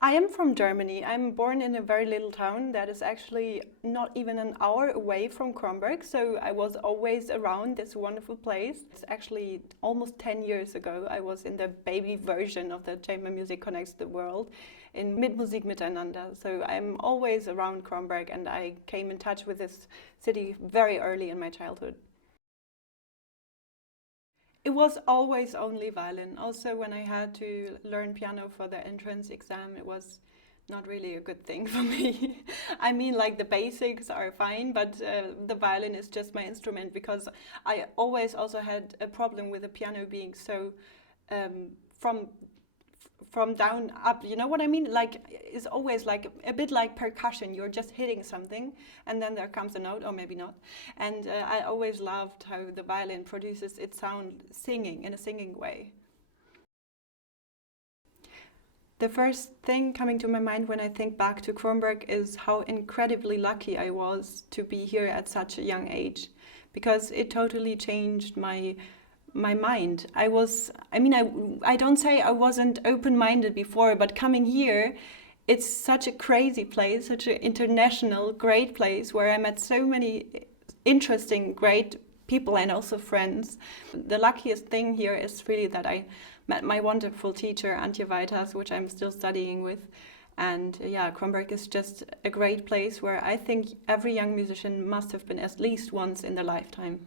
I am from Germany. I'm born in a very little town that is actually not even an hour away from Kronberg, so I was always around this wonderful place. It's actually almost 10 years ago. I was in the baby version of the Chamber Music Connects the World in Mit Musik Miteinander. So I'm always around Kronberg, and I came in touch with this city very early in my childhood. It was always only violin. Also, when I had to learn piano for the entrance exam, it was not really a good thing for me. I mean, like the basics are fine, but the violin is just my instrument because I always also had a problem with the piano being so um, from from down up, you know what I mean? Like, it's always like a bit like percussion. You're just hitting something and then there comes a note, or maybe not. And I always loved how the violin produces its sound singing, in a singing way. The first thing coming to my mind when I think back to Kronberg is how incredibly lucky I was to be here at such a young age, because it totally changed my mind. I don't say I wasn't open-minded before, but coming here, it's such a crazy place, such an international, great place where I met so many interesting, great people and also friends. The luckiest thing here is really that I met my wonderful teacher, Antje Weithaas, which I'm still studying with. And yeah, Kronberg is just a great place where I think every young musician must have been at least once in their lifetime.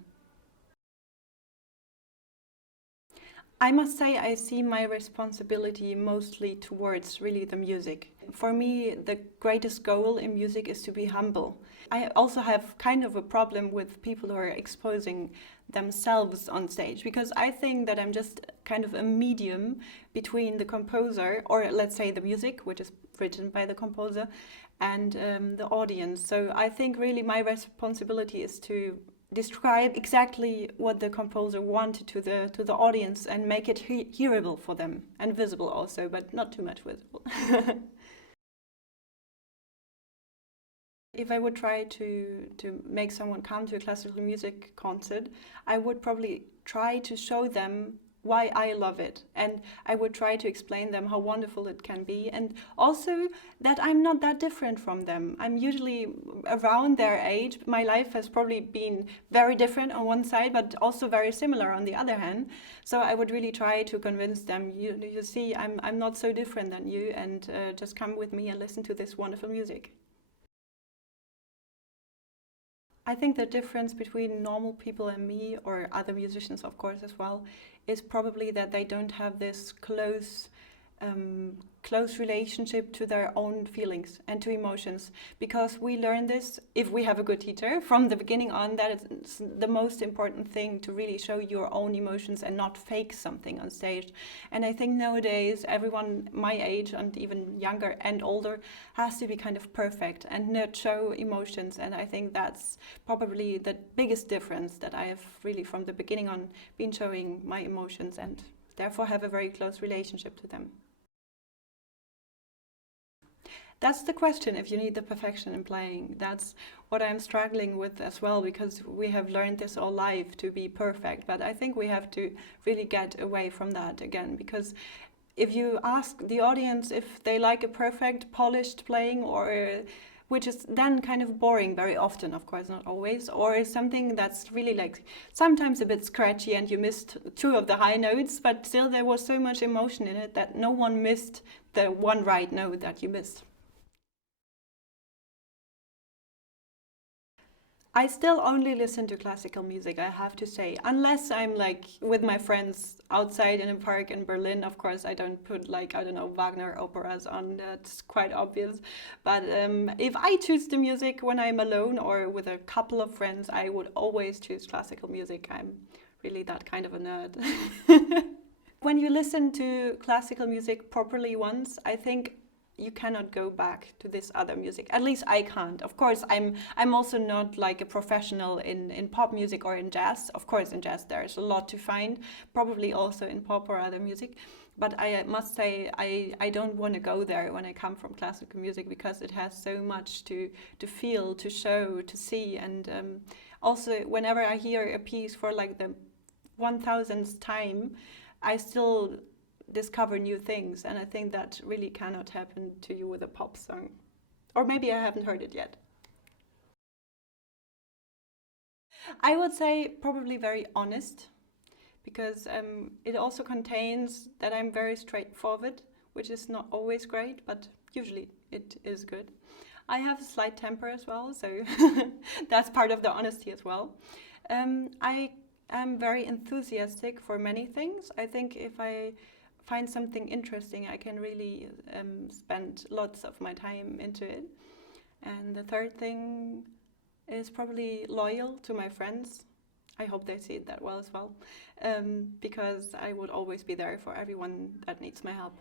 I must say I see my responsibility mostly towards really the music. For me, the greatest goal in music is to be humble. I also have kind of a problem with people who are exposing themselves on stage, because I think that I'm just kind of a medium between the composer, or let's say the music, which is written by the composer, and the audience. So I think really my responsibility is to describe exactly what the composer wanted to the audience and make it hearable for them, and visible also, but not too much visible. If I would try to make someone come to a classical music concert, I would probably try to show them why I love it, and I would try to explain them how wonderful it can be, and also that I'm not that different from them. I'm usually around their age. My life has probably been very different on one side, but also very similar on the other hand. So I would really try to convince them, you see, I'm not so different than you, and just come with me and listen to this wonderful music. I think the difference between normal people and me, or other musicians of course as well, is probably that they don't have this close relationship to their own feelings and to emotions, because we learn this, if we have a good teacher, from the beginning on, that it's the most important thing to really show your own emotions and not fake something on stage. And I think nowadays everyone my age and even younger and older has to be kind of perfect and not show emotions, and I think that's probably the biggest difference, that I have really from the beginning on been showing my emotions and therefore have a very close relationship to them. That's the question, if you need the perfection in playing. That's what I'm struggling with as well, because we have learned this all life to be perfect. But I think we have to really get away from that again, because if you ask the audience if they like a perfect, polished playing, or which is then kind of boring very often, of course, not always, or something that's really like sometimes a bit scratchy and you missed two of the high notes, but still there was so much emotion in it that no one missed the one right note that you missed. I still only listen to classical music, I have to say, unless I'm like with my friends outside in a park in Berlin. Of course, I don't put like, I don't know, Wagner operas on, that's quite obvious. But if I choose the music when I'm alone or with a couple of friends, I would always choose classical music. I'm really that kind of a nerd. When you listen to classical music properly once, I think you cannot go back to this other music. At least I can't. Of course, I'm also not like a professional in pop music or in jazz. Of course, in jazz there's a lot to find, probably also in pop or other music. But I must say I don't want to go there when I come from classical music, because it has so much to feel, to show, to see. And also, whenever I hear a piece for like the 1000th time, I still discover new things, and I think that really cannot happen to you with a pop song. Or maybe I haven't heard it yet. I would say probably very honest, because it also contains that I'm very straightforward, which is not always great, but usually it is good. I have a slight temper as well, so that's part of the honesty as well. I am very enthusiastic for many things. I think if I find something interesting, I can really spend lots of my time into it. And the third thing is probably loyal to my friends. I hope they see it that well as well, because I would always be there for everyone that needs my help.